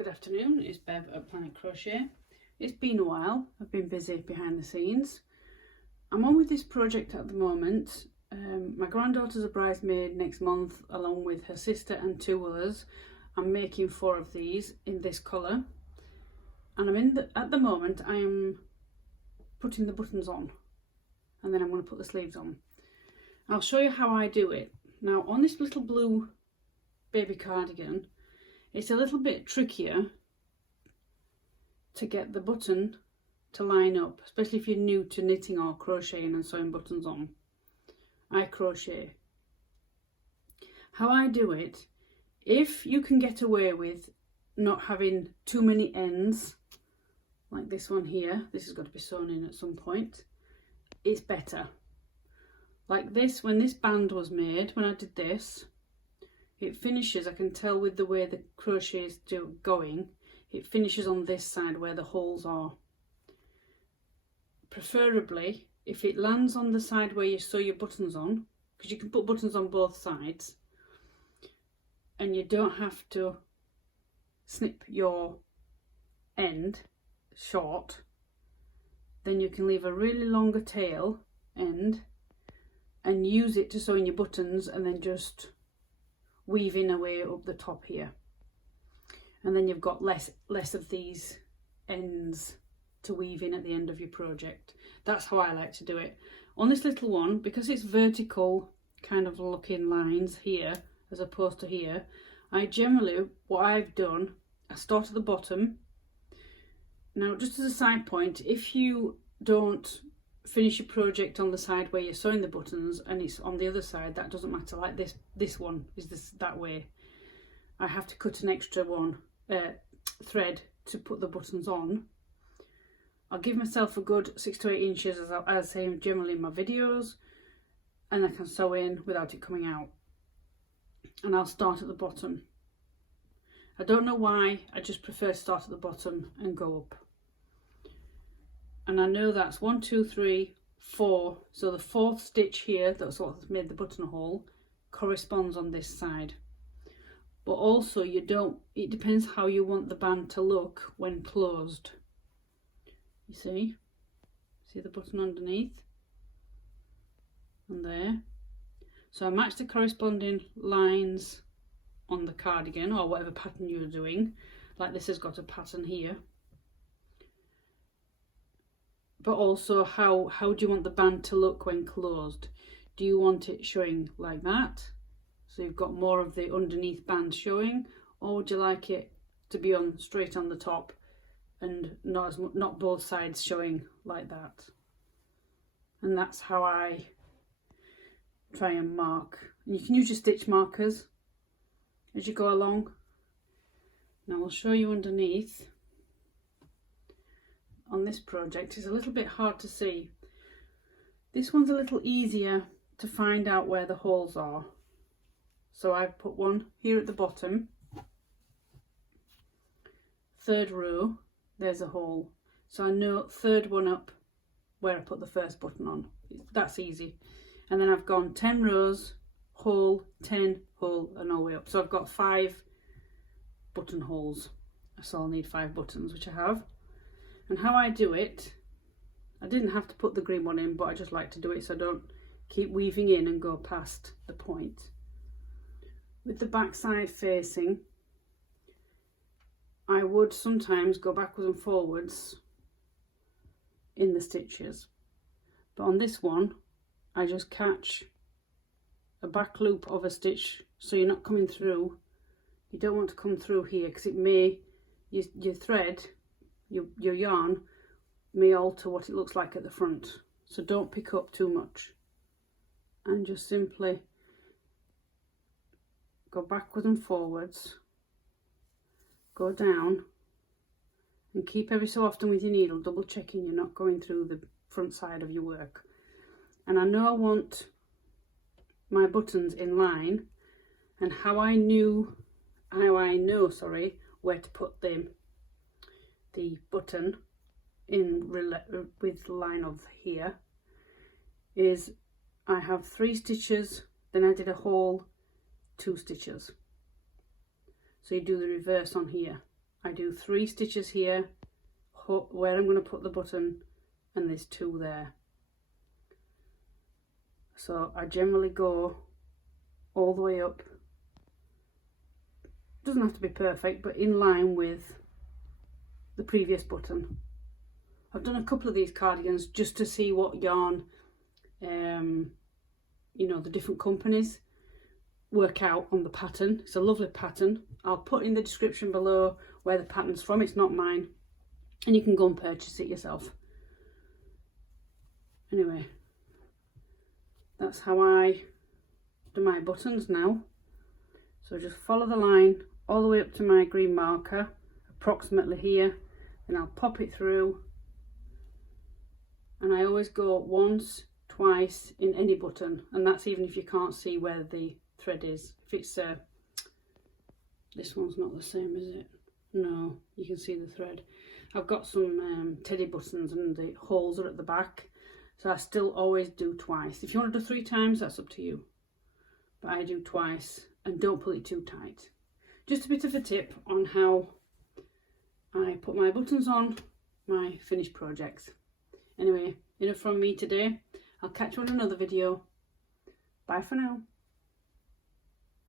Good afternoon, it's Bev at Planetcrochet. It's been a while, I've been busy behind the scenes. I'm on with this project at the moment. My granddaughter's a bridesmaid next month along with her sister and 2 others. I'm making 4 of these in this colour. And at the moment I am putting the buttons on and then I'm going to put the sleeves on. I'll show you how I do it. Now on this little blue baby cardigan, it's a little bit trickier to get the button to line up, especially if you're new to knitting or crocheting and sewing buttons on. I crochet. How I do it, if you can get away with not having too many ends, like this one here, this has got to be sewn in at some point, it's better. Like this, when this band was made, when I did this, it finishes, I can tell with the way the crochet is going, it finishes on this side where the holes are. Preferably, if it lands on the side where you sew your buttons on, because you can put buttons on both sides, and you don't have to snip your end short, then you can leave a really longer tail end and use it to sew in your buttons and then just weaving away up the top here, and then you've got less of these ends to weave in at the end of your project. That's how I like to do it. On this little one, because it's vertical kind of looking lines here as opposed to here, I generally, what I've done, I start at the bottom. Now just as a side point, if you don't finish your project on the side where you're sewing the buttons and it's on the other side, that doesn't matter. Like this one is that way, I have to cut an extra thread to put the buttons on. I'll give myself a good 6 to 8 inches, as I say generally in my videos, and I can sew in without it coming out. And I'll start at the bottom. I don't know why, I just prefer to start at the bottom and go up. And I know that's 1, 2, 3, 4. So the 4th stitch here, that's what's made the buttonhole, corresponds on this side. But also it depends how you want the band to look when closed. You see the button underneath and there. So I match the corresponding lines on the cardigan or whatever pattern you're doing. Like this has got a pattern here. But also how do you want the band to look when closed? Do you want it showing like that, so you've got more of the underneath band showing, or would you like it to be on straight on the top and not both sides showing like that? And that's how I try and mark. And you can use your stitch markers as you go along. Now I'll show you underneath. On this project, it's a little bit hard to see. This one's a little easier to find out where the holes are. So I've put one here at the bottom. 3rd row, there's a hole. So I know 3rd one up where I put the first button on. That's easy. And then I've gone 10 rows, hole, 10, hole, and all the way up. So I've got 5 buttonholes. So I'll need 5 buttons, which I have. And how I do it, I didn't have to put the green one in, but I just like to do it so I don't keep weaving in and go past the point. With the back side facing, I would sometimes go backwards and forwards in the stitches. But on this one, I just catch a back loop of a stitch so you're not coming through. You don't want to come through here because it may, your thread, your yarn may alter what it looks like at the front, so don't pick up too much and just simply go backwards and forwards, go down, and keep every so often with your needle double checking you're not going through the front side of your work. And I know I want my buttons in line, and how I know where to put them, the button in with the line of here, is I have 3 stitches, then I did a hole, 2 stitches. So you do the reverse on here. I do 3 stitches here where I'm going to put the button, and there's 2 there. So I generally go all the way up. Doesn't have to be perfect, but in line with the previous button. I've done a couple of these cardigans just to see what yarn, you know, the different companies work out on the pattern. It's a lovely pattern. I'll put in the description below where the pattern's from. It's not mine, and you can go and purchase it yourself. Anyway, that's how I do my buttons now. So just follow the line all the way up to my green marker, approximately here, and I'll pop it through. And I always go once, twice in any button, and that's even if you can't see where the thread is. If it's this one's not the same, is it? No, you can see the thread. I've got some teddy buttons and the holes are at the back, so I still always do twice. If you want to do 3 times, that's up to you, but I do twice, and don't pull it too tight. Just a bit of a tip on how I put my buttons on my finished projects. Anyway, enough from me today. I'll catch you on another video. Bye for now.